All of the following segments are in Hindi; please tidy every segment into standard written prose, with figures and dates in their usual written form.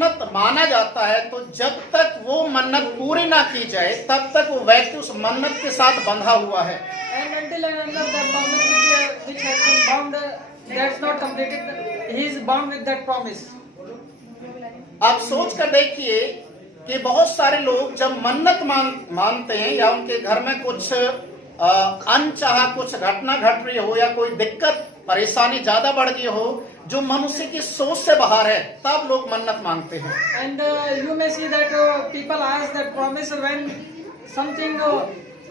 मन्नत माना जाता है तो जब तक वो मन्नत पूरी ना की जाए तब तक वो व्यक्ति उस मन्नत के साथ बंधा हुआ है। And until and unless that promise which has been bound, that's not completed, he is bound with that promise. आप सोच कर देखिए कि बहुत सारे लोग जब मन्नत मानते हैं या उनके घर में कुछ अनचाहा कुछ घटना घट रही हो या कोई दिक्कत परेशानी ज्यादा बढ़ गई हो जो मनुष्य की सोच से बाहर है, तब लोग मन्नत मांगते हैं। And you may see that people ask that promise when something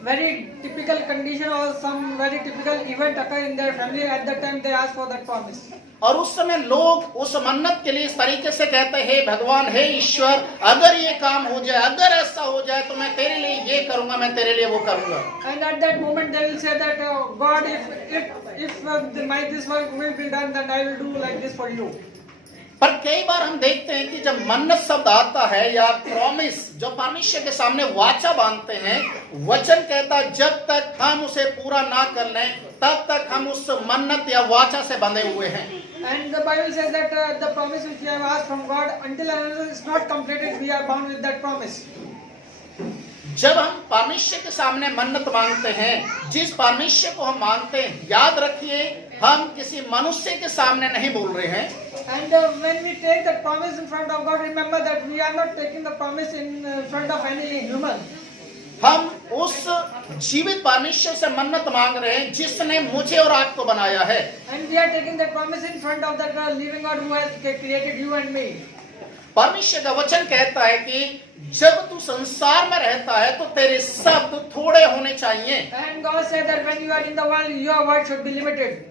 very typical condition or some very typical event occur in their family, at that time they ask for that promise. और उस समय लोग उस मन्नत के लिए इस तरीके से कहते हैं, हे भगवान, हे ईश्वर, अगर ये काम हो जाए, अगर ऐसा हो जाए तो मैं तेरे लिए ये करूंगा, मैं तेरे लिए वो करूंगा। And at that moment they will say that God, if my this work will be done, then I will do like this for you. पर कई बार हम देखते हैं कि जब मन्नत शब्द आता है या प्रॉमिस जो परमेश्वर के सामने वाचा बांधते हैं, वचन कहता है जब तक हम उसे पूरा ना कर लें तब तक हम उस मन्नत या वाचा से बंधे हुए हैं। And the Bible says that the promise which we have asked from God, until and it's not completed, we are bound with that promise. जब हम परमेश्वर के सामने मन्नत मांगते हैं, जिस परमेश्वर को हम मांगते हैं, याद रखिए हम किसी मनुष्य के सामने नहीं बोल रहे हैं। And when we take that promise in front of God, remember that we are not taking the promise in front of any human. हम उस जीवित परमेश्वर से मन्नत मांग रहे हैं जिसने मुझे और आपको बनाया है। And we are taking that promise in front of that living God who has created you and me. परमेश्वर का वचन कहता है कि जब तू संसार में रहता है तो तेरे शब्द थोड़े होने चाहिए। And God said that when you are in the world, your word should be limited.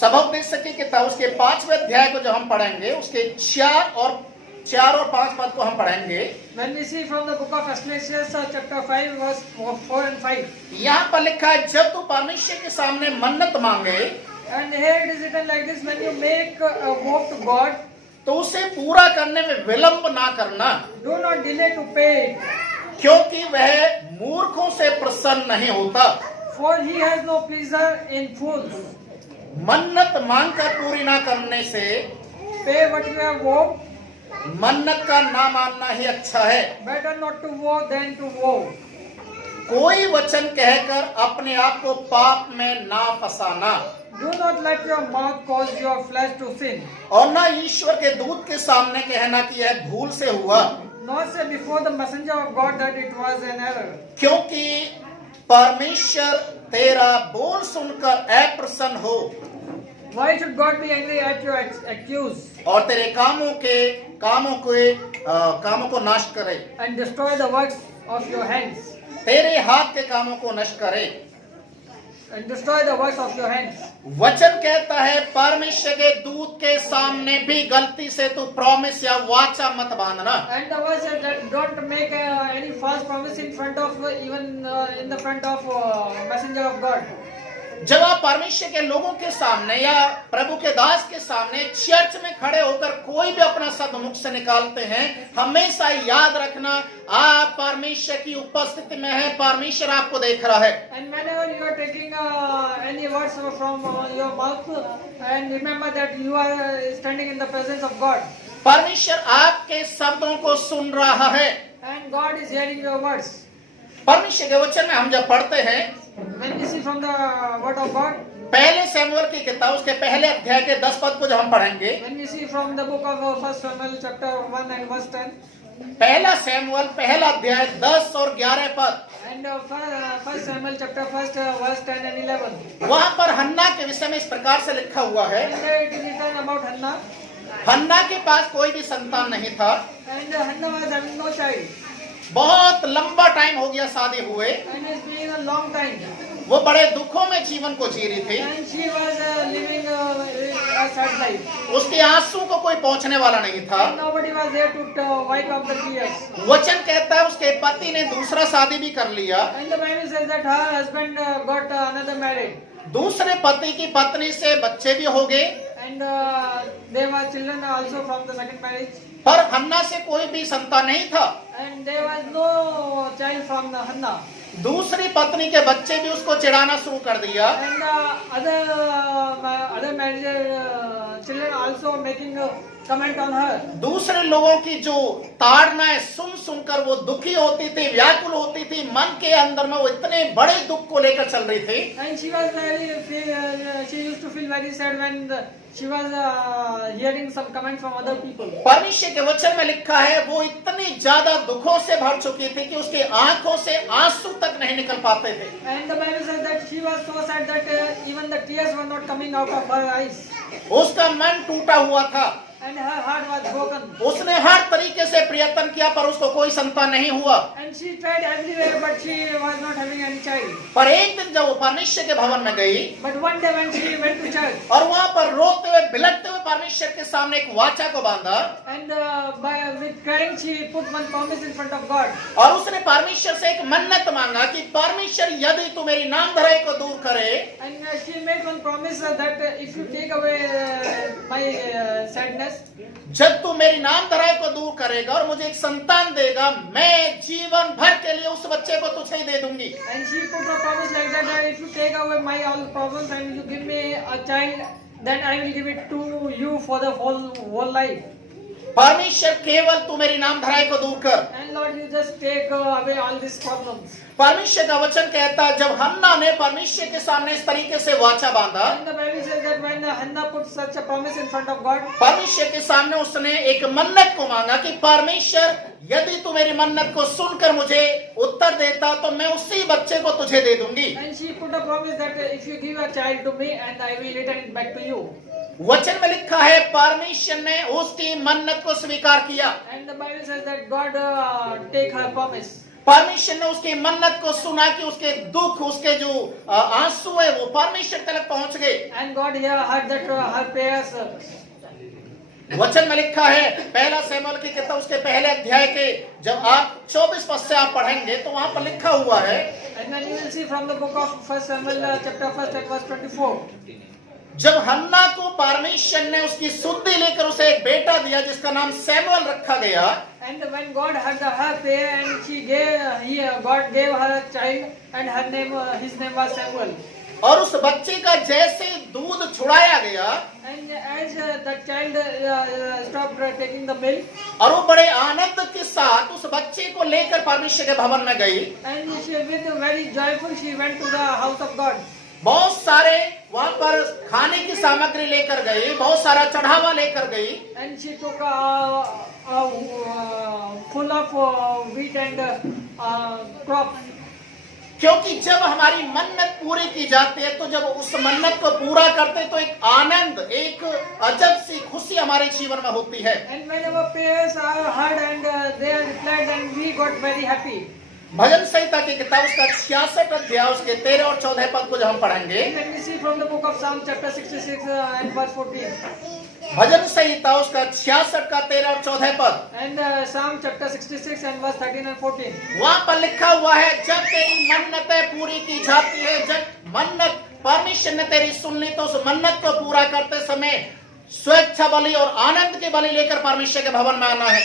सबोपदेश की किताब उसके 5वें अध्याय को जब हम पढ़ेंगे, उसके 4 और 5 पद को हम पढ़ेंगे। When we see from the book of Ecclesiastes chapter 5 verse 4 and 5. यहाँ पर लिखा है जब तू परमेश्वर के सामने मन्नत मांगे, And here it is written like this: when you make a vow to God, तो उसे पूरा करने में विलंब ना करना, do not delay to pay it, क्योंकि वह मूर्खों से प्रसन्न नहीं होता। for he has no pleasure in fools. मन्नत मांग कर पूरी ना करने से Pay what you have vowed. मन्नत का ना मानना ही अच्छा है। Better not to vow than to vow. कोई वचन कहकर अपने आप को पाप में ना फंसाना, Do not let your mouth cause your flesh to sin. और ना ईश्वर के दूत के सामने कहना कि यह भूल से हुआ, Nor say before the messenger of God that it was an error. क्योंकि परमेश्वर तेरा बोल सुनकर अप्रसन्न हो Why should God be angry at your accused और तेरे कामों को नष्ट करे, and destroy the works of your hands? तेरे हाथ के कामों को नष्ट करे। And destroy the works of your hands. वचन कहता है परमेश्वर के दूत के सामने भी गलती से तू प्रॉमिस या वाचा मत बांधना। And the word said that don't make any false promise in front of even in the front of messenger of God. जब आप परमेश्वर के लोगों के सामने या प्रभु के दास के सामने चर्च में खड़े होकर कोई भी अपना शब्द मुख से निकालते हैं, हमेशा याद रखना आप परमेश्वर की उपस्थिति में है, परमेश्वर आपको देख रहा है। And whenever you are taking any words from your mouth, and remember that you are standing in the presence of God. परमेश्वर आपके शब्दों को सुन रहा है। And God is hearing your words. परमेश्वर के वचन में हम जब पढ़ते हैं, When we see from the word of God, पहले सैमुअल की किताब उसके पहले अध्याय के 10 पद को जब हम पढ़ेंगे, when we see from the book of 1 Samuel chapter 1 and verse 10, पहला सैमुअल पहला अध्याय 10 और 11 पद, and 1 Samuel chapter 1 verse 10 and 11. वहां पर हन्ना के विषय में इस प्रकार से लिखा हुआ है। And there it is written about Hannah. हन्ना के पास कोई भी संतान नहीं था, And Hannah was having no child. बहुत लंबा टाइम हो गया शादी हुए, And it's been a long time. वो बड़े दुखों में जीवन को जी रही थी। And she was living a sad life. उसके आंसू को कोई पहुंचने वाला नहीं था। And nobody was there to wipe up the tears. वचन कहता है उसके पति ने दूसरा शादी भी कर लिया। And the Bible says that her husband got another married. दूसरे पति की पत्नी से बच्चे भी हो गए, And there were children also from the second marriage. पर हन्ना से कोई भी संतान नहीं था। And there was no child from the Hannah. दूसरी पत्नी के बच्चे भी उसको चिढ़ाना शुरू कर दिया। And other married children also making comment on her. दूसरे लोगों की जो ताड़नाएं सुन सुनकर वो दुखी होती थी, व्याकुल होती थी, मन के अंदर में वो इतने बड़े दुख को लेकर चल रही थी। And she was she used to feel very sad when she was hearing some comments from other people. परमेश्वर के वचन में लिखा है वो इतनी ज्यादा दुखों से भर चुकी थी कि उसकी आंखों से आंसू तक नहीं निकल पाते थे। And the Bible says that she was so sad that even the tears were not coming out of her eyes. उसका मन टूटा हुआ था। And her heart was broken. उसने हर तरीके से प्रयत्न किया पर उसको कोई संतान नहीं हुआ। And she tried everywhere, but she was not having any child. पर एक दिन जब वो परमेश्वर के भवन में गई But one day when she went to church, और वहां पर रोते हुए बिलखते हुए परमेश्वर के सामने एक वाचा को बांधा and with crying she put one promise in front of God. और उसने परमेश्वर से एक मन्नत मांगा कि परमेश्वर यदि तू मेरी नाम धराई को दूर करे, And she made one promise that if you take away my sadness, जब तू मेरी नाम धराई को दूर करेगा और मुझे एक संतान देगा, मैं जीवन भर के लिए उस बच्चे को तुझे ही दे दूंगी। and she put a promise like that if you take away my all problems and you give me a child, then I will give it to you for the whole life. परमेश्वर केवल तू मेरी नाम धराई को दूर कर। And Lord, you just take away all these problems. परमेश्वर का वचन कहता है जब हन्ना ने परमेश्वर के सामने इस तरीके से वाचा बांधा, And the Bible says that when Hannah put such a promise in front of God, परमेश्वर के सामने उसने एक मन्नत को मांगा कि परमेश्वर यदि तू मेरी मन्नत को सुनकर मुझे उत्तर देता तो मैं उसी बच्चे को तुझे दे दूंगी। and she put a promise that if you give a child to me and I will return it back to you. वचन में लिखा है परमेश्वर ने उसकी मन्नत को स्वीकार किया। And the Bible says that God take her promise. परमेश्वर ने उसकी मन्नत को सुना कि उसके दुख, उसके जो आंसू है वो परमेश्वर तक पहुंच गए। And God here heard that her prayers. वचन में लिखा है पहला शमूएल की किताब उसके पहले अध्याय के जब आप 24 पद से आप पढ़ेंगे तो वहां पर लिखा हुआ है, And then you will see from the book of 1 Samuel chapter 1 and verse 24. जब हन्ना को परमेश्वर ने उसकी सुद्धि लेकर उसे एक बेटा दिया जिसका नाम शमूएल रखा गया, And when God heard her prayer and God gave her a child and his name was Samuel. और उस बच्चे का जैसे दूध छुड़ाया गया And as the child stopped taking the milk, और वो बड़े आनंद के साथ उस बच्चे को लेकर परमेश्वर के भवन में गई, and she with very joyful she went to the house of God. बहुत सारे वहां पर खाने की सामग्री लेकर गई, बहुत सारा चढ़ावा लेकर गई, And she took full of wheat and crops. क्योंकि जब हमारी मन्नत पूरी की जाती है तो जब उस मन्नत को पूरा करते तो एक आनंद, एक अजब सी खुशी हमारे जीवन में होती है। And whenever prayers are heard and they are replied, and we got very happy. भजन संहिता की किताब उसका 66 अध्याय उसके 13 और 14 पद को जब हम पढ़ेंगे, And then we see from the book of Psalm chapter 66 and verse 14. भजन संहिता उसका 66 का 13 और 14 पद, And Psalm chapter 66 and verse 13 and 14. वहां पर लिखा हुआ है जब तेरी मन्नतें पूरी की जाती है, जब मन्नत परमेश्वर ने तेरी सुन ली तो उस मन्नत को पूरा करते समय स्वेच्छा बलि और आनंद की बलि लेकर परमेश्वर के भवन में आना है।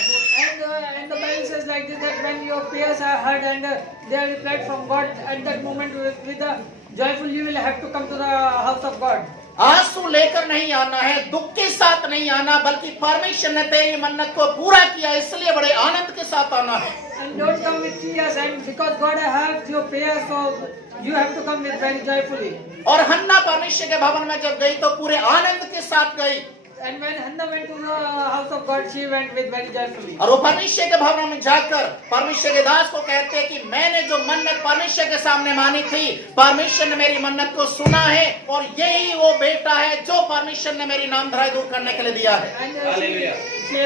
And the Bible says like this that when your prayers are heard and they are replied from God, at that moment with the joyful you will have to come to the house of God. आंसू लेकर नहीं आना है, दुख के साथ नहीं आना, बल्कि परमेश्वर ने तेरी मन्नत को पूरा किया इसलिए बड़े आनंद के साथ आना है। And don't come with tears, and because God has your prayers, so you have to come with very joyfully. और हन्ना परमेश्वर के भवन में जब गई तो पूरे आनंद के साथ गई। And when Hannah went to the house of God, she went with very joyfully. और वो परमेश्वर के भवन में जाकर परमेश्वर के दास को कहते हैं कि मैंने जो मन्नत परमेश्वर के सामने मानी थी, परमेश्वर ने मेरी मन्नत को सुना है और यही वो बेटा है जो परमेश्वर ने मेरी नाम धराई दूर करने के लिए दिया है। And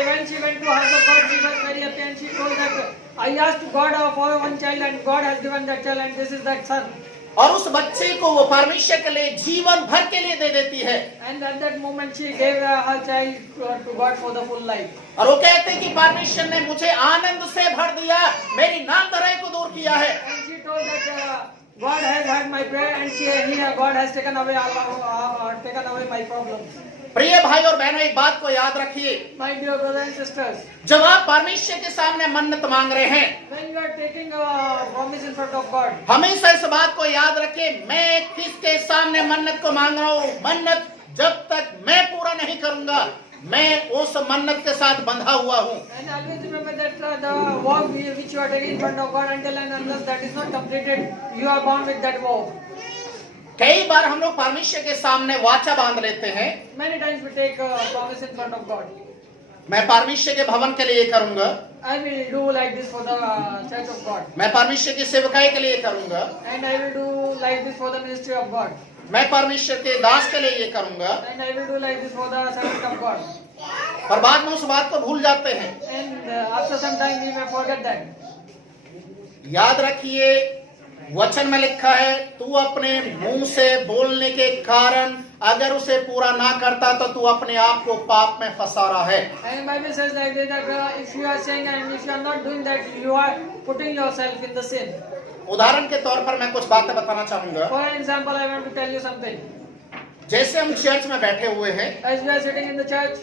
when she went to the house of God, she was very happy and she told that I asked God for one child and God has given that child and this is that son. और उस बच्चे को वो परमेश्वर के लिए जीवन भर के लिए दे देती है। And at that moment she gave her child to God for the full life. और वो कहते हैं कि परमेश्वर ने मुझे आनंद से भर दिया, मेरी नाम धराई को दूर किया है। And she told that God has heard my prayer and God has taken away my problems. प्रिय भाई और बहनों, एक बात को याद रखिए, My dear brothers and sisters, जब आप परमेश्वर के सामने मन्नत मांग रहे हैं, when you are taking a promise in front of God, हमेशा इस बात को याद रखें, मैं किसके सामने मन्नत को मांग रहा हूँ, मन्नत जब तक मैं पूरा नहीं करूंगा मैं उस मन्नत के साथ बंधा हुआ हूँ। And always remember that the vow which you are taking in front of God, until and unless that is not completed, you are bound with that vow. कई बार हम लोग परमेश्वर के सामने वाचा बांध लेते हैं, Many times we take a promise in front of God. मैं परमेश्वर के भवन के लिए करूंगा, I will do like this for the church of God. मैं परमेश्वर की सेवकाई के लिए करूंगा, And I will do like this for the ministry of God. मैं परमेश्वर के दास के लिए ये करूंगा। And I will do like this for the servant of God. पर बाद में उस बात को भूल जाते हैं। And after some time we may forget that. याद रखिए, वचन में लिखा है, तू अपने मुंह से बोलने के कारण अगर उसे पूरा ना करता तो तू अपने आप को पाप में फंसा रहा है। And Bible says like that if you are saying and if you are not doing that, you are putting yourself in the sin. उदाहरण के तौर पर मैं कुछ बातें बताना चाहूंगा। For example, I want to tell you something. जैसे हम चर्च में बैठे हुए हैं As we are sitting in the church,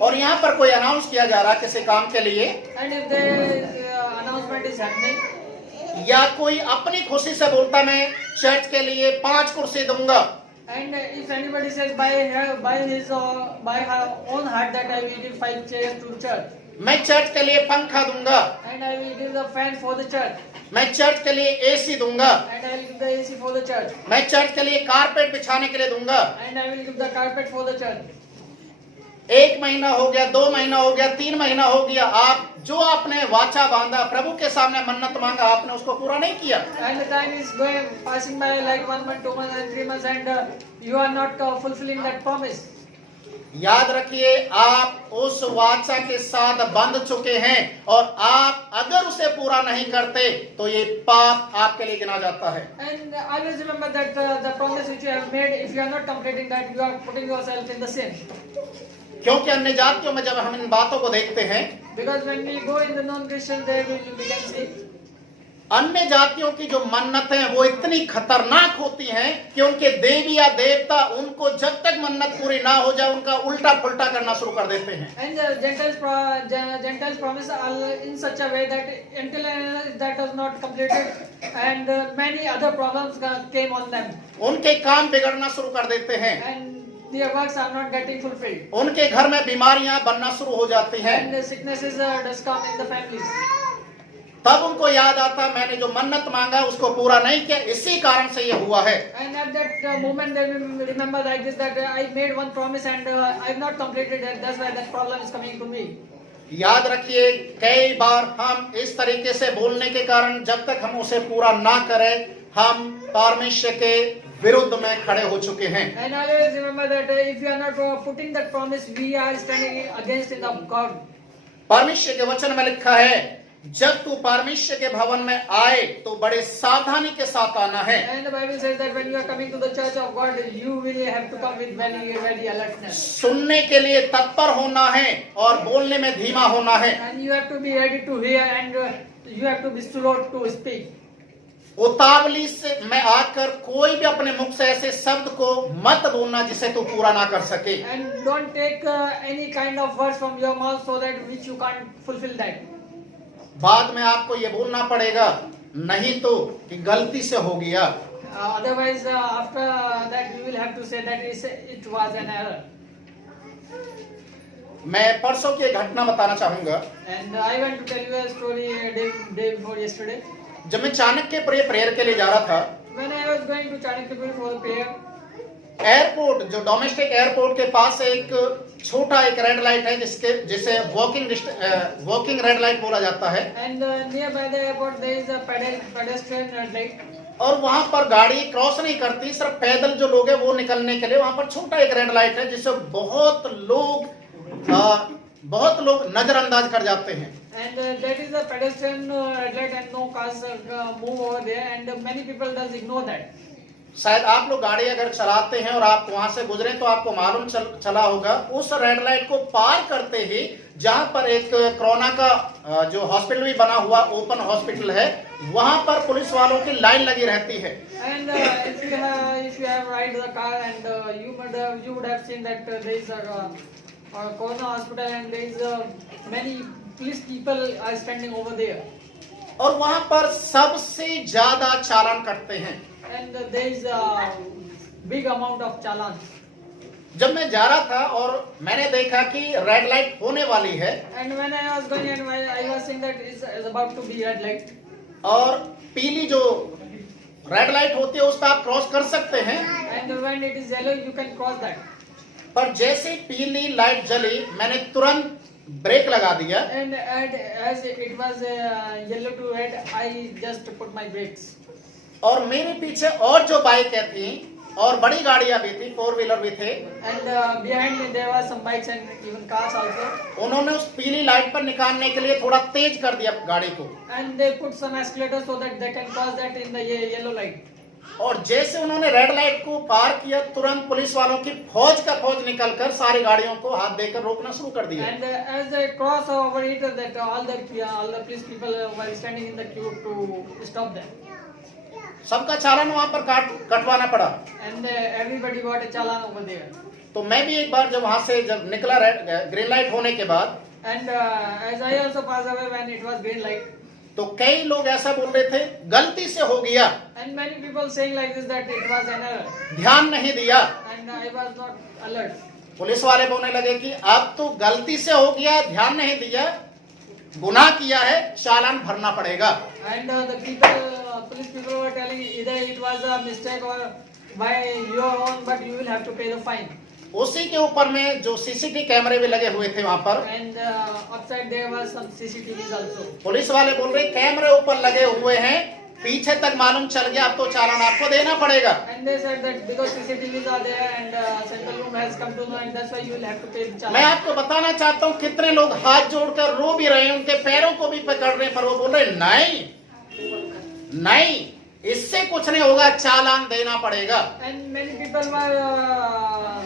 और यहाँ पर कोई अनाउंस किया जा रहा है किसी काम के लिए, and if the announcement is happening, या कोई अपनी खुशी से बोलता मैं चर्च के लिए 5 कुर्सी दूंगा, and if anybody says by his or by her own heart that I will give 5 chairs to church, मैं चर्च के लिए पंखा दूंगा, and I will give the fan for the church, मैं चर्च के लिए एसी दूंगा, and I will give the AC for the church, मैं चर्च के लिए कारपेट बिछाने के लिए दूंगा। and I will give the carpet for the church. 1 महीना हो गया, 2 महीना हो गया, 3 महीना हो गया, आप जो आपने वाचा बांधा, प्रभु के सामने मन्नत मांगा, आपने उसको पूरा नहीं किया। And the time is going passing by like 1 month, 2 months, and 3 months, and you are not fulfilling that promise. याद रखिए, आप उस वाचा के साथ बंध चुके हैं और आप अगर उसे पूरा नहीं करते तो ये पाप आपके लिए गिना जाता है। And always remember that the promise which you have made, if you are not completing that, you are putting yourself in the sin. क्योंकि अन्य जातियों में जब हम इन बातों को देखते हैं, Because when we go in the non-Christian, there we can see अन्य जातियों की जो मन्नतें हैं वो इतनी खतरनाक होती हैं कि उनके देवी या देवता उनको जब तक मन्नत पूरी ना हो जाए उनका उल्टा पुल्टा करना शुरू कर देते हैं। and the Gentiles promise in such a way that until that was not completed, and many other problems came on them, उनके काम बिगड़ना शुरू कर देते हैं, and their works are not getting fulfilled, उनके घर में बीमारियां बनना शुरू हो जाती हैं। and the sicknesses does come in the families. तब उनको याद आता, मैंने जो मन्नत मांगा उसको पूरा नहीं किया, इसी कारण से ये हुआ है। And at that moment they will remember like this that I made one promise and I have not completed it. That's why that problem is coming to me. याद रखिए, कई बार हम इस तरीके से बोलने के कारण जब तक हम उसे पूरा ना करें, हम परमेश्वर के विरुद्ध में खड़े हो चुके हैं। And always remember that if you are not putting that promise, we are standing against in the God. परमेश्वर के वचन में लिखा है, जब तू परमेश्वर के भवन में आए तो बड़े सावधानी के साथ आना है। And the Bible says that when you are coming to the church of God, you will have to come with very alertness. सुनने के लिए तत्पर होना है और बोलने में धीमा होना है। And you have to be ready to hear and you have to be slow to speak. उतावली से मैं आकर कोई भी अपने मुख से ऐसे शब्द को मत बोलना जिसे तू पूरा ना कर सके। And don't take any kind of words from your mouth so that which you can't fulfill that. बाद में आपको ये बोलना पड़ेगा, नहीं तो कि गलती से हो गया। Otherwise, after that, you will have to say that it was an error. मैं परसों की एक घटना बताना चाहूंगा। And I want to tell you a story day before yesterday. जब मैं चाणक्यपुर प्रेयर के लिए जा रहा था, When I was going to Chanakya for the prayer, airport जो डोमेस्टिक एयरपोर्ट के पास एक छोटा एक रेड लाइट है जिसे वॉकिंग रेड लाइट बोला जाता है। and nearby the airport there is a pedestrian light. और वहां पर गाड़ी क्रॉस नहीं करती, सिर्फ पैदल जो लोग हैं वो निकलने के लिए वहां पर छोटा एक रेड लाइट है जिससे बहुत लोग नजरअंदाज कर जाते हैं। And that is a pedestrian red light and no cars move over there and many people does ignore that. शायद आप लोग गाड़ी अगर चलाते हैं और आप वहां से गुजरे तो आपको मालूम चला होगा, उस रेड लाइट को पार करते ही जहां पर एक कोरोना का जो हॉस्पिटल भी बना हुआ ओपन हॉस्पिटल है, वहां पर पुलिस वालों की लाइन लगी रहती है। And if you have ride the car and you would have seen that there is a corona hospital and there is many police people are standing over there. और वहां पर सबसे ज्यादा चालान कटते हैं। And there is a big amount of challans. जब मैं जा रहा था और मैंने देखा कि रेड लाइट होने वाली है And when I was going and I was seeing that it's about to be red light. और पीली जो रेड लाइट होती है उस पर आप क्रॉस कर सकते हैं, And when it is yellow, you can cross that. पर जैसे ही पीली लाइट जली मैंने तुरंत ब्रेक लगा दिया And as it was yellow to red, I just put my brakes. और मेरे पीछे और जो बाइकें थी और बड़ी गाड़ियां भी थी, 4 व्हीलर भी थे, And behind me there were some bikes and even cars also. उन्होंने उस पीली लाइट पर निकालने के लिए थोड़ा तेज कर दिया गाड़ी को। And they put some escalator so that they can cross that in the yellow light. और जैसे उन्होंने रेड लाइट को पार किया तुरंत पुलिस वालों की फौज का फौज निकलकर सारी गाड़ियों को हाथ देकर रोकना शुरू कर दिया। And as they cross over it, that all the police people were standing in the queue to stop them. सबका चालान वहां पर कटवाना पड़ा। And everybody got a challan over there. तो मैं भी एक बार जब वहां से जब निकला ग्रीन लाइट होने के बाद, And as I also passed away when it was green light. तो कई लोग ऐसा बोल रहे थे गलती से हो गया, And many people saying like this that it was an error. ध्यान नहीं दिया। And I was not alert. Police वाले बोलने लगे कि अब तो गलती से हो गया, ध्यान नहीं दिया, गुनाह किया है, चालान भरना पड़ेगा। And the people, police people were telling either it was a mistake or by your own, but you will have to pay the fine. उसी के ऊपर में जो सीसीटीवी कैमरे भी लगे हुए थे वहां पर, And outside there was some CCTVs also. Police वाले बोल रहे कैमरे ऊपर लगे हुए हैं, पीछे तक मालूम चल गया, अब तो चालान आपको देना पड़ेगा। And they said that because CCTVs are there and central room has come to know, and that's why you will have to pay the charge. मैं आपको बताना चाहता हूँ कितने लोग हाथ जोड़कर रो भी रहे हैं, उनके पैरों को भी पकड़ रहे हैं, पर वो बोल रहे नहीं, इससे कुछ नहीं होगा, चालान देना पड़ेगा। And many people were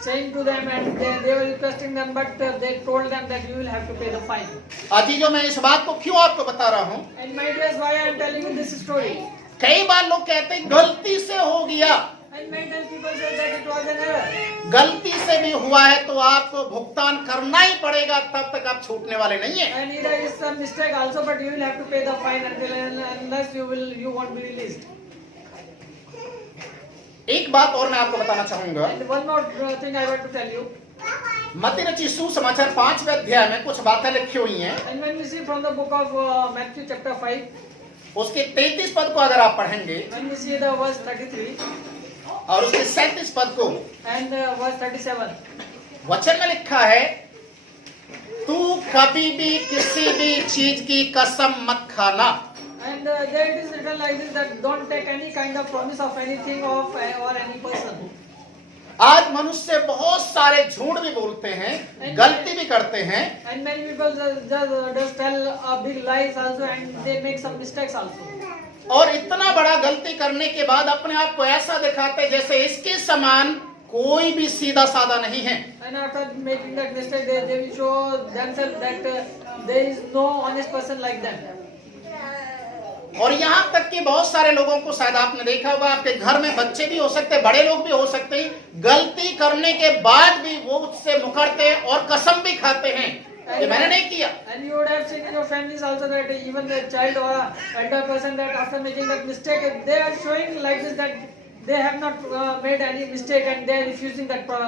saying to them, and they were requesting them, but they told them that you will have to pay the fine. अजीजों, मैं इस बात को क्यों आपको बता रहा हूँ? And my dears, why I am telling you this story? कई बार लोग कहते हैं गलती से हो गया। And many times people say that it was an error. गलती से भी हुआ है तो आपको भुगतान करना ही पड़ेगा, तब तक आप छूटने वाले नहीं है। And either is a mistake also, but you will have to pay the fine unless you won't be released. एक बात और मैं आपको बताना चाहूंगा। And one more thing I want to tell you. मत्ती रचित सुसमाचार 5वें अध्याय में कुछ बातें लिखी हुई हैं। And when we see from the book of Matthew chapter 5, उसके 33 पद को अगर आप पढ़ेंगे when we see the verse 33 और उसके 37 पद को, and verse 37, वचन में लिखा है, तू कभी भी किसी भी चीज की कसम मत खाना। and there it is written like this that don't take any kind of promise of anything of or any person. आज मनुष्य बहुत सारे झूठ भी बोलते हैं, गलती भी करते हैं, And many people just tell big lies also, and they make some mistakes also. और इतना बड़ा गलती करने के बाद अपने आप को ऐसा दिखाते हैं जैसे इसके समान कोई भी सीधा साधा नहीं है। And after making that mistake, they will show themselves that there is no honest person like them. और यहाँ तक कि बहुत सारे लोगों को शायद आपने देखा होगा, आपके घर में बच्चे भी हो सकते, बड़े लोग भी हो सकते हैं, गलती करने के बाद भी वो उससे मुकरते और कसम भी खाते हैं कि मैंने नहीं किया। And you would have seen in your families also that even the child or elder person that after making that mistake, they are showing like this that they have not made any mistake and they are refusing that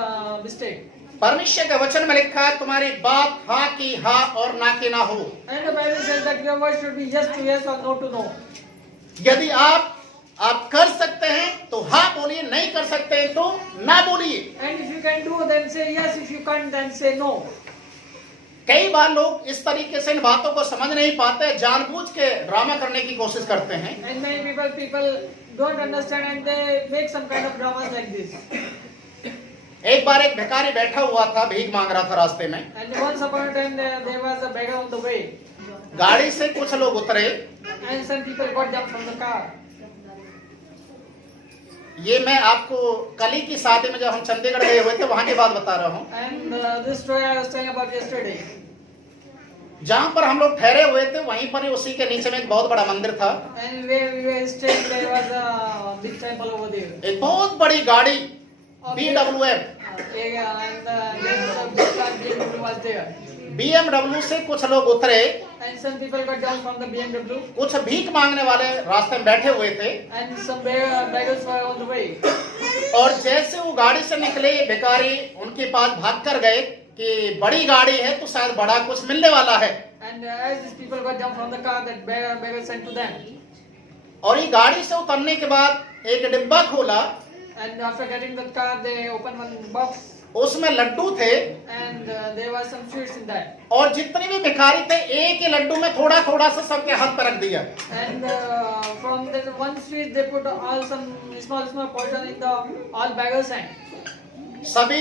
mistake. परमेश्वर के वचन में लिखा है तुम्हारी बात हाँ की हाँ और ना की ना हो। And the Bible says that your word should be yes to yes or no to no. यदि आप कर सकते हैं तो हाँ बोलिए, नहीं कर सकते हैं तो ना बोलिए। And if you can do, then say yes. If you can't, then say no. कई बार लोग इस तरीके से इन बातों को समझ नहीं पाते, जानबूझ के ड्रामा करने की कोशिश करते हैं। And many people don't understand and they make some kind of dramas like this. एक बार एक भिखारी बैठा हुआ था, भीख मांग रहा था रास्ते में। And once upon a time there was a beggar on the way. गाड़ी से कुछ लोग उतरे, And some people got down from the car. ये मैं आपको कल की शादी में जब हम चंडीगढ़ गए हुए थे वहां की बात बता रहा हूँ। And this story I was telling about yesterday. जहाँ पर हम लोग ठहरे हुए थे वहीं पर ही उसी के नीचे में एक बहुत बड़ा मंदिर था। And where we were staying, there was a big temple over there. एक बहुत बड़ी गाड़ी BWM, And the BMW was there. BMW से कुछ लोग उतरे And some people got down from the BMW, कुछ भीख मांगने वाले रास्ते में बैठे हुए थे, and some beggars were on the way. और जैसे वो गाड़ी से निकले ये भिखारी उनके पास भाग कर गए कि बड़ी गाड़ी है तो शायद बड़ा कुछ मिलने वाला है। And as these people got down from the car, that beggar said to them. और ये गाड़ी से उतरने के बाद एक डिब्बा खोला, And after getting the car, they opened one box, उसमें लड्डू थे, and there were some sweets in that. और जितने भी भिखारी थे एक ही लड्डू में थोड़ा थोड़ा सा सबके हाथ पर रख दिया। And from the one sweet, they put all some small portion in the all beggars' hand. सभी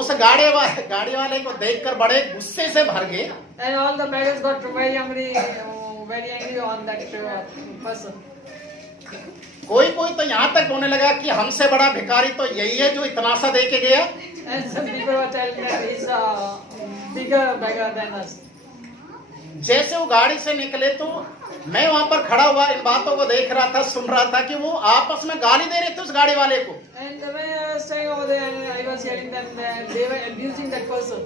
उस गाड़ी वाले को देखकर बड़े गुस्से से भर गए, And all the beggars got very angry on that person. कोई तो यहाँ तक होने लगा कि हमसे बड़ा भिखारी तो यही है जो इतना सा दे के गया। And some people were telling that he's a bigger beggar than us. जैसे वो गाड़ी से निकले तो मैं वहां पर खड़ा हुआ इन बातों को देख रहा था, सुन रहा था कि वो आपस में गाली दे रहे थे उस गाड़ी वाले को। And when I was staying over there, I was hearing them that they were abusing that person.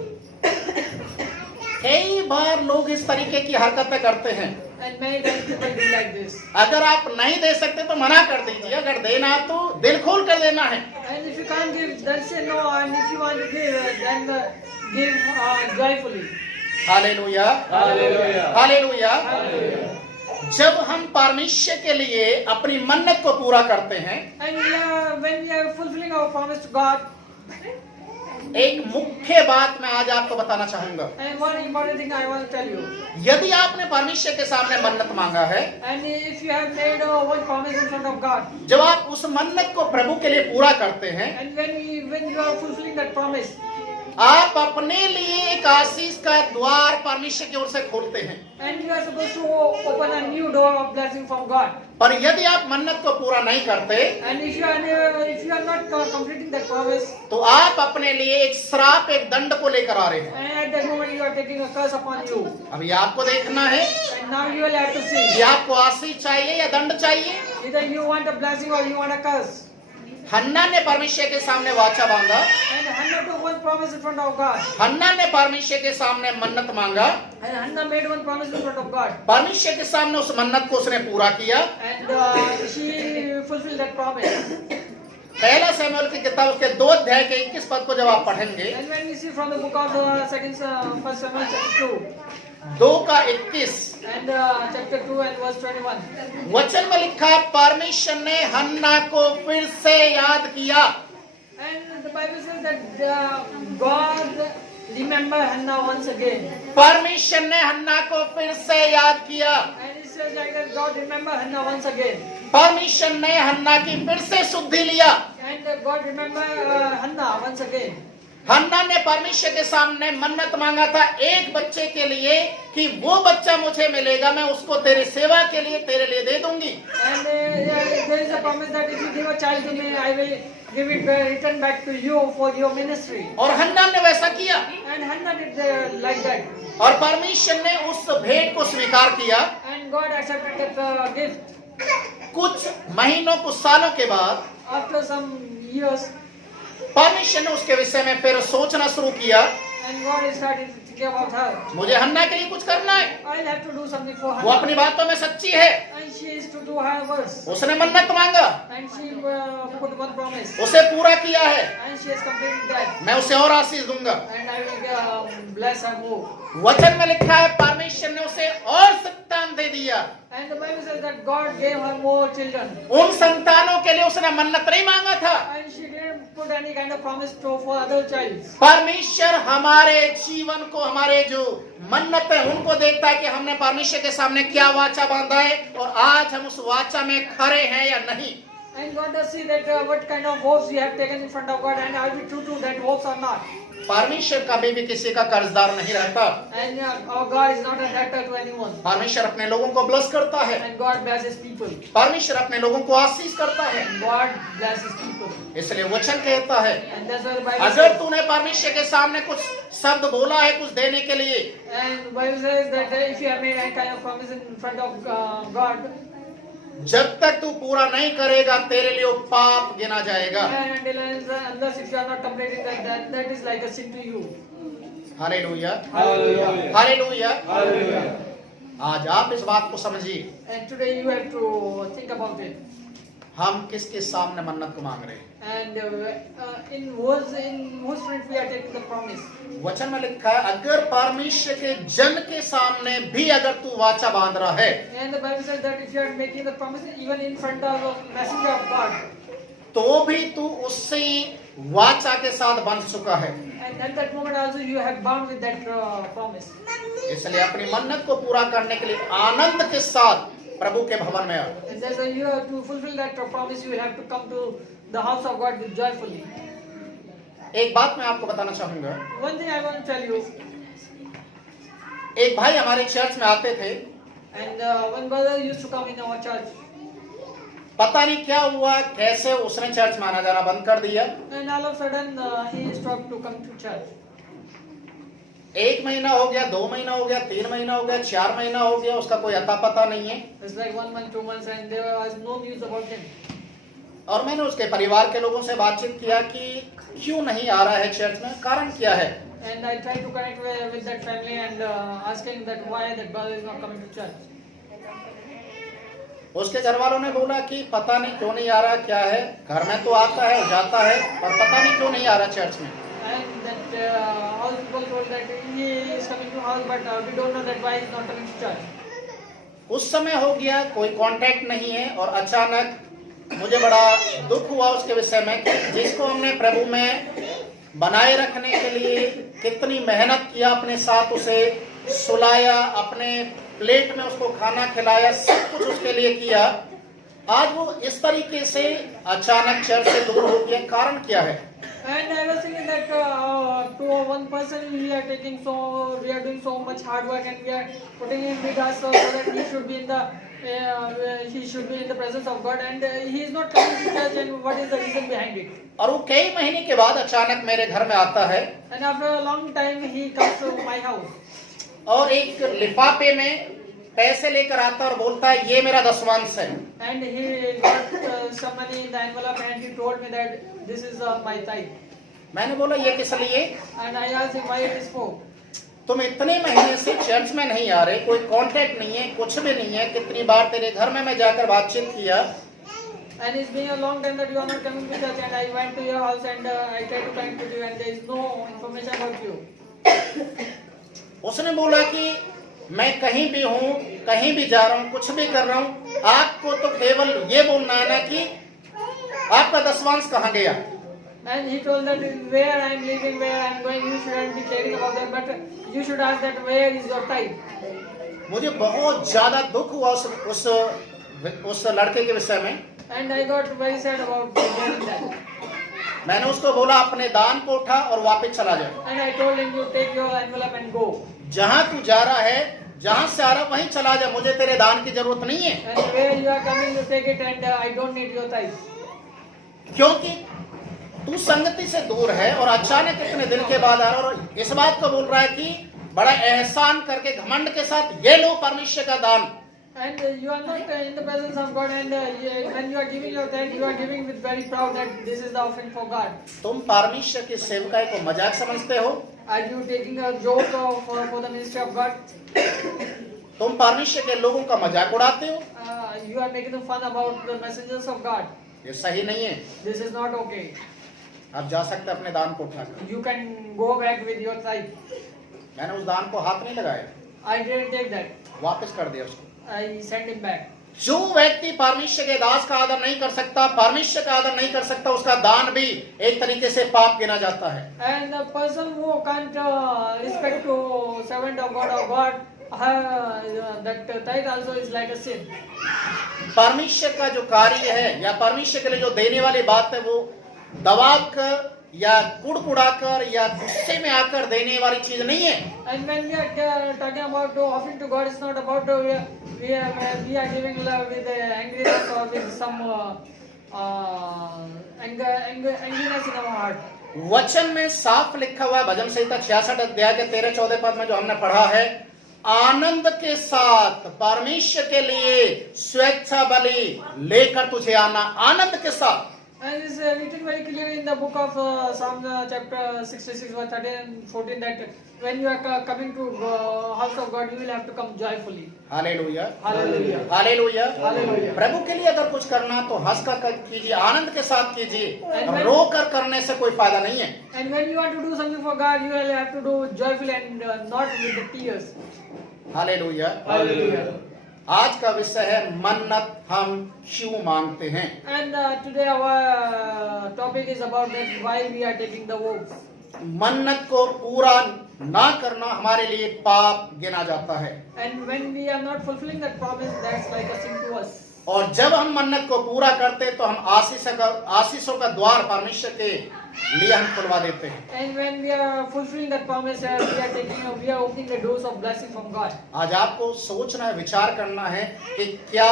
कई बार लोग इस तरीके की हरकतें करते हैं। And many times people do like this. अगर आप नहीं दे सकते तो मना कर दीजिए, अगर देना तो दिल खोल कर देना है। And if you can't give, then say no. And if you want to give, then give joyfully. Hallelujah, Hallelujah. Hallelujah. Hallelujah. जब हम परमेश्वर के लिए अपनी मन्नत को पूरा करते हैं, And when we are fulfilling our promise to God, एक मुख्य बात मैं आज आपको बताना चाहूंगा। and one important thing I want to tell you. यदि आपने परमेश्वर के सामने मन्नत मांगा है, And if you have made one promise in front of God, जब आप उस मन्नत को प्रभु के लिए पूरा करते हैं, and when you are fulfilling that promise, आप अपने लिए एक आशीष का द्वार परमेश्वर की ओर से खोलते हैं। and you are supposed to open a new door of blessing from God. पर यदि आप मन्नत को पूरा नहीं करते, And if you are not completing that promise, तो आप अपने लिए एक श्राप, एक दंड को लेकर आ रहे हैं। and at that moment you are taking a curse upon you. अभी आपको देखना है And now you will have to see कि आपको आशीष चाहिए या दंड चाहिए। either you want a blessing or you want a curse. हन्ना ने परमेश्वर के सामने वाचा बांधा, And Hannah took one promise in front of God. हन्ना ने परमेश्वर के सामने मन्नत मांगा, And Hannah made one promise in front of God. परमेश्वर के सामने उस मन्नत को उसने पूरा किया। And she fulfilled that promise. पहला शमूएल की किताब उसके 2 अध्याय के 21 पद को जब आप पढ़ेंगे, And when we see from the book of First Samuel chapter 2, 2 का 21 and chapter 2 and verse 21. वचन में लिखा, परमेश्वर ने हन्ना को फिर से याद किया। And the Bible says that God remember Hannah once again. परमेश्वर ने हन्ना को फिर से याद किया। And it says like that God remember Hannah once again. परमेश्वर ने हन्ना की फिर से शुद्धि लिया। And God remember Hannah once again. हन्ना ने परमेश्वर के सामने मन्नत मांगा था एक बच्चे के लिए कि वो बच्चा मुझे मिलेगा, मैं उसको तेरी सेवा के लिए तेरे लिए दे दूंगी। And there is a promise that if you give a child to me, I will give it return back to you for your ministry. और हन्ना ने वैसा किया, And Hannah did like that. और परमेश्वर ने उस भेंट को स्वीकार किया। And God accepted that gift. कुछ महीनों, कुछ सालों के बाद After some years, परमेश्वर ने उसके विषय में फिर सोचना शुरू किया, and God started thinking about her. मुझे हन्ना के लिए कुछ करना है। I'll have to do something for वो Hannah. अपनी बातों में सच्ची है, And she is to do her words. उसने मन्नत मांगा, And she put one promise. उसे पूरा किया है। And she has completed that. मैं उसे और आशीष दूंगा। And I will bless her more. वचन में लिखा है परमेश्वर ने उसे और संतान दे दिया। And the Bible says that God gave her more children. उन संतानों के लिए उसने मन्नत नहीं मांगा था। And she didn't put any kind of promise for other child. परमेश्वर हमारे जीवन को, हमारे जो मन्नत है उनको देखता है कि हमने परमेश्वर के सामने क्या वाचा बांधा है और आज हम उस वाचा में खरे हैं या नहीं। And God does see that what kind of hopes we have taken in front of God, and are we true to that hopes or not. परमेश्वर कभी भी किसी का कर्जदार नहीं रहता। And our God is not a debtor to anyone. परमेश्वर अपने लोगों को ब्लेस करता है, And God blesses people. परमेश्वर अपने लोगों को आशीष करता है। And God blesses people. इसलिए वचन कहता है, And that's why the Bible अगर says. तूने परमेश्वर के सामने कुछ शब्द बोला है कुछ देने के लिए, And the Bible says that if you have made any kind of promise in front of God, जब तक तू पूरा नहीं करेगा तेरे लिए वो पाप गिना जाएगा। and unless if you are not completing that is like a sin to you. Hallelujah, Hallelujah. Hallelujah. Hallelujah. आज आप इस बात को समझिए, And today you have to think about it. हम किसके सामने मन्नत को मांग रहे हैं। And in whose front we are taking the promise. वचन में लिखा है, अगर परमेश्वर के जन के सामने भी अगर तू वाचा बांध रहा है, And the Bible says that if you are making the promise even in front of a messenger of God, तो भी तू उससे वाचा के साथ बंध चुका है। and at that moment also you have bound with that promise. इसलिए अपनी मन्नत को पूरा करने के लिए आनंद के साथ प्रभु के भवन में आ। And that's why you have to fulfill that promise. You will have to come to the house of God with joyfully. एक बात मैं आपको बताना चाहूंगा, One thing I want to tell you, एक भाई हमारे चर्च में आते थे, and one brother used to come in our church, पता नहीं क्या हुआ, कैसे उसने चर्च में आना जाना बंद कर दिया। and all of a sudden he stopped to come to church. 1 महीना हो गया, 2 महीना हो गया, 3 महीना हो गया, 4 महीना हो गया, उसका कोई अता पता नहीं है। It's like 1 month, 2 months, and there was no news about him. और मैंने उसके परिवार के लोगों से बातचीत किया कि क्यों नहीं आ रहा है चर्च में, कारण क्या है। And I tried to connect with that family and asking that why that brother is not coming to church. उसके घर वालों ने बोला कि पता नहीं क्यों नहीं आ रहा, क्या है, घर में तो आता है, जाता है, पर पता नहीं क्यों नहीं आ रहा चर्च में। And that all people told that he is coming to house, but we don't know that why he is not coming to church. उस समय हो गया, कोई कांटेक्ट नहीं है, और अचानक मुझे बड़ा दुख हुआ उसके विषय में कि जिसको हमने प्रभु में बनाए रखने के लिए कितनी मेहनत किया, अपने साथ उसे सुलाया, अपने प्लेट में उसको खाना खिलाया, सब कुछ उसके लिए किया, आज वो इस तरीके से अचानक चर्च से दूर हो गया। कारण क्या है? And I was thinking that to one person we are doing so much hard work and we are putting him with us so that he should be in the presence of God, and he is not coming to church, and what is the reason behind it? और वो कई महीने के बाद अचानक मेरे घर में आता है, And after a long time he comes to my house. और एक लिफाफे में पैसे लेकर आता और बोलता है ये मेरा दशमांश है। And he got some money in the envelope and he told me that this is my tithe. मैंने बोला ये किस लिए? And I asked him why it is for. तुम इतने महीने से चर्च में नहीं आ रहे, कोई कांटेक्ट नहीं है, कुछ भी नहीं है, कितनी बार तेरे घर में मैं जाकर बातचीत किया, And it's been a long time that you are not coming to church, and I went to your house and I tried to connect with you and there is no information about you. उसने बोला कि मैं कहीं भी हूँ, कहीं भी जा रहा हूँ, कुछ भी कर रहा हूँ, आपको तो केवल ये बोलना है ना कि आपका दशमांश कहाँ गया। And he told that where I am living, where I am going, you shouldn't be caring about that, but you should ask that where is your tithe. मुझे बहुत ज्यादा दुख हुआ उस लड़के के विषय में। And I got very sad about hearing that. मैंने उसको बोला अपने दान को उठा और वापस चला जा। And I told him you take your envelope and go. जहाँ तू जा रहा है, जहाँ से आ रहा वहीं चला जा, मुझे तेरे दान की जरूरत नहीं है। And where you are coming, you take it, and I don't need your tithe. क्योंकि तू संगति से दूर है और अचानक इतने दिन के बाद आ रहा और इस बात को बोल रहा है कि बड़ा एहसान करके घमंड के साथ ये लो परमेश्वर का दान। And you are not in the presence of God, and when you are giving your tithe, you are giving with very proud that this is the offering for God. तुम परमेश्वर की सेवकाई को मजाक समझते हो? Are you taking a joke for the ministry of God? तुम परमेश्वर के लोगों का मजाक उड़ाते हो? You are making fun about the messengers of God. ये सही नहीं है। This is not okay. आप जा सकते अपने दान को उठाकर। You can go back with your tithe. मैंने उस दान को हाथ नहीं लगाया, I didn't take that. वापस कर दिया उसको। I sent him back. जो व्यक्ति परमेश्वर के दास का आदर नहीं कर सकता, परमेश्वर का आदर नहीं कर सकता, उसका दान भी एक तरीके से पाप गिना जाता है। And the person who can't respect to servant of God or God, that tithe also is like a sin. परमेश्वर का जो कार्य है या परमेश्वर के लिए जो देने वाली बात है वो दबाव कर या कुड़कुड़ा कर या गुस्से में आकर देने वाली चीज नहीं है। And when we are talking about offering to God, it's not about we are giving with angriness or with some angriness in our heart. वचन में साफ लिखा हुआ है, भजन संहिता 66 अध्याय के 13-14 पद में जो हमने पढ़ा है, आनंद के साथ परमेश्वर के लिए स्वेच्छा बलि लेकर तुझे आना, आनंद के साथ। And it's written very clearly in the book of Psalm chapter 66 verse 13 and 14 that when you are coming to house of God, you will have to come joyfully. Hallelujah, Hallelujah. Hallelujah. Hallelujah. प्रभु के लिए अगर कुछ करना तो हंस कर कीजिए, आनंद के साथ कीजिए, Amen. रो कर करने से कोई फायदा नहीं है। And when you want to do something for God, you will have to do joyfully and not with the tears. Hallelujah. Hallelujah. आज का विषय है मन्नत हम क्यों मांगते हैं। And today our topic is about that why we are taking the vows. मन्नत को पूरा ना करना हमारे लिए पाप गिना जाता है, And when we are not fulfilling that promise, that's like a sin to us. और जब हम मन्नत को पूरा करते तो हम आशीषों का द्वार परमेश्वर के लिए हम खुलवा देते हैं। And when we are fulfilling that promise, we are opening the doors of blessing from God. आज आपको सोचना है, विचार करना है कि क्या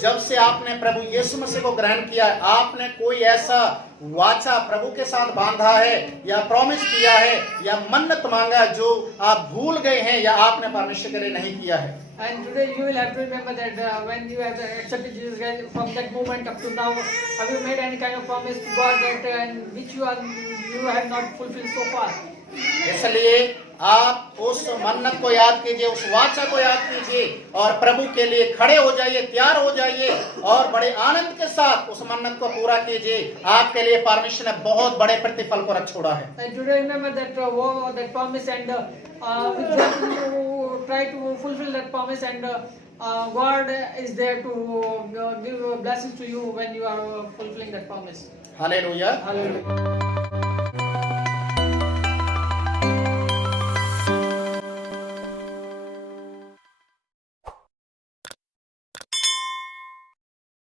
जब से आपने प्रभु यीशु मसीह को ग्रहण किया है, आपने कोई ऐसा वाचा प्रभु के साथ बांधा है या प्रॉमिस किया है या मन्नत मांगा जो आप भूल गए हैं या आपने परमेश्वर के लिए नहीं किया है। And today you will have to remember that when you have accepted Jesus Christ, from that moment up to now, have you made any kind of promise to God that and which you have not fulfilled so far? इसलिए आप उस मन्नत को याद कीजिए, उस वाचा को याद कीजिए और प्रभु के लिए खड़े हो जाइए, तैयार हो जाइए और बड़े आनंद के साथ उस मन्नत को पूरा कीजिए। आपके लिए परमेश्वर ने बहुत बड़े प्रतिफल को रख छोड़ा है। And today remember that promise and with that you try to fulfill that promise and God is there to give blessings to you when you are fulfilling that promise. Hallelujah. Hallelujah.